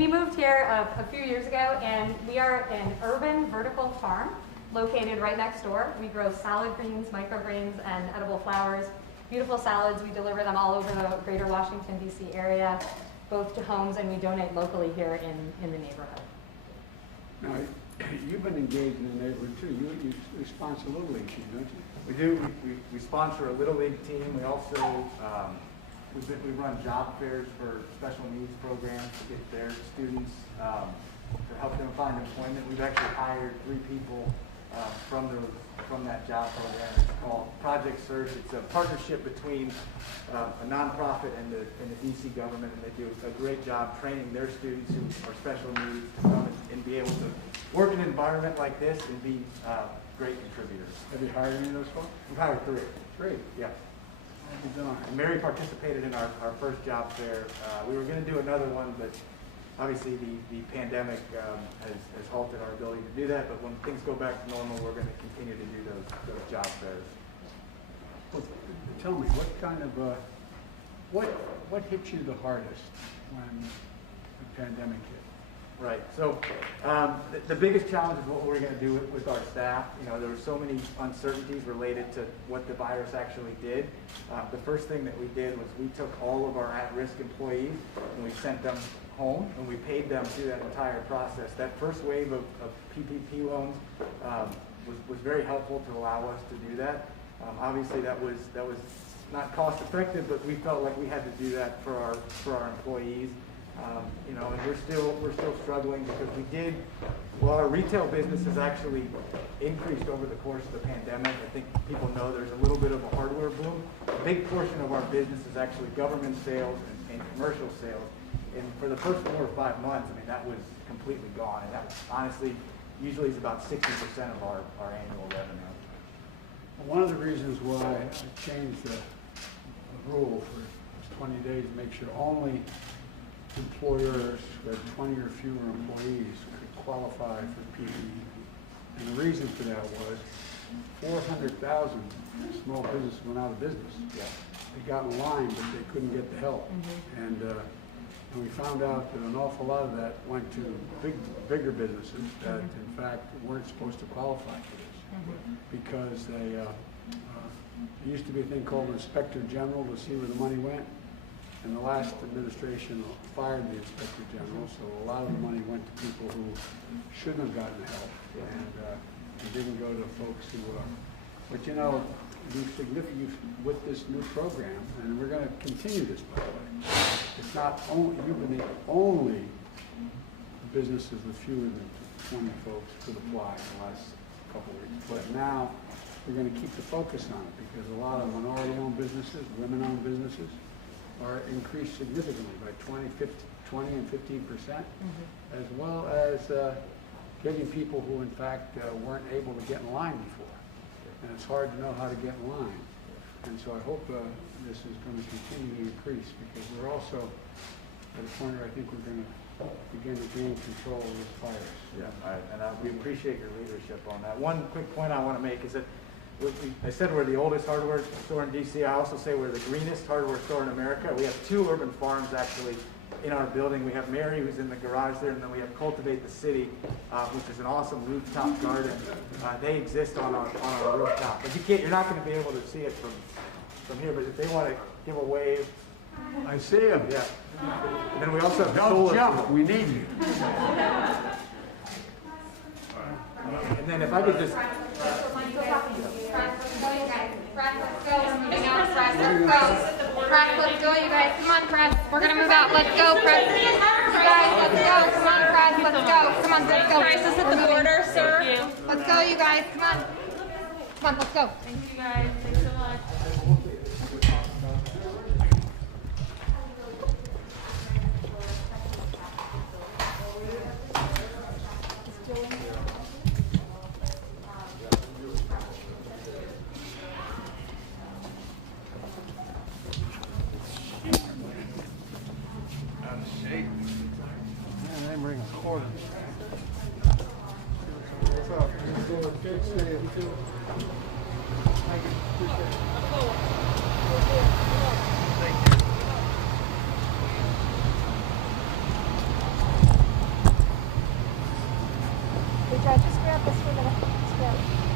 we moved here a few years ago, and we are an urban vertical farm located right next door. We grow salad greens, microgreens, and edible flowers. Beautiful salads. We deliver them all over the greater Washington, D.C. area, both to homes, and we donate locally here in the neighborhood. Now, you've been engaged in the neighborhood too. You sponsor a Little League team, don't you? We do. We sponsor a Little League team. We also we run job fairs for special needs programs to get their students to help them find employment. We've actually hired 3 people from that job program. It's called Project Search. It's a partnership between a nonprofit and the DC government, and they do a great job training their students who are special needs to come and be able to work in an environment like this and be great contributors. Have you hired any of those folks? We've hired 3. 3? Yeah. Good on. And Mary participated in our first job fair. We were going to do another one, but obviously the pandemic has halted our ability to do that. But when things go back to normal, we're going to continue to do those job fairs. Well, tell me, what kind of what hit you the hardest when the pandemic hit? Right. So the biggest challenge is what we're going to do with our staff. You know, there were so many uncertainties related to what the virus actually did. The first thing that we did was we took all of our at-risk employees and we sent them home, and we paid them through that entire process. That first wave of PPP loans was very helpful to allow us to do that. Obviously, that was not cost effective, but we felt like we had to do that for our employees. You know, and we're still struggling because while our retail business has actually increased over the course of the pandemic. I think people know there's a little bit of a hardware boom. A big portion of our business is actually government sales and commercial sales. And for the first 4 or 5 months, I mean, that was completely gone. And that honestly usually is about 60% of our annual revenue. Well, one of the reasons why I changed the rule for 20 days to make sure only employers who had 20 or fewer employees could qualify for PPP. And the reason for that was 400,000 small businesses went out of business. Yeah. They got in line, but they couldn't get the help. Mm-hmm. And we found out that an awful lot of that went to bigger businesses that, in fact, weren't supposed to qualify for this because there used to be a thing called Inspector General to see where the money went. And the last administration fired the Inspector General, so a lot of the money went to people who shouldn't have gotten help, and it didn't go to folks who but you know, with this new program, and we're going to continue this, by the way, it's not only, you've been the only businesses with fewer than 20 folks could apply in the last couple of weeks, but now we're going to keep the focus on it because a lot of minority-owned businesses, women-owned businesses, are increased significantly by 20 and 15%, as well as getting people who, in fact, weren't able to get in line before. And it's hard to know how to get in line. And so I hope this is going to continue to increase because we're also at a point where I think we're going to begin to gain control of this virus. Yeah, and we appreciate your leadership on that. One quick point I want to make is that I said we're the oldest hardware store in DC. I also say we're the greenest hardware store in America. We have 2 urban farms actually in our building. We have Mary, who's in the garage there, and then we have Cultivate the City, which is an awesome rooftop garden. They exist on our rooftop. But you're not going to be able to see it from here. But if they want to give a wave, I see them. Yeah. And then we also have Don't solar. jump. We need you. And then if I could just. Let's go, you guys. Come on, press. We're gonna move out. Let's go, press. You guys, let's go. Come on, press. Let's go. Come on, let's go. Crisis at the border, sir. Let's go, you guys. Come on. Come on, let's go. Thank you, guys. Thanks so much. Yeah, just grab this for a minute. Just grab it.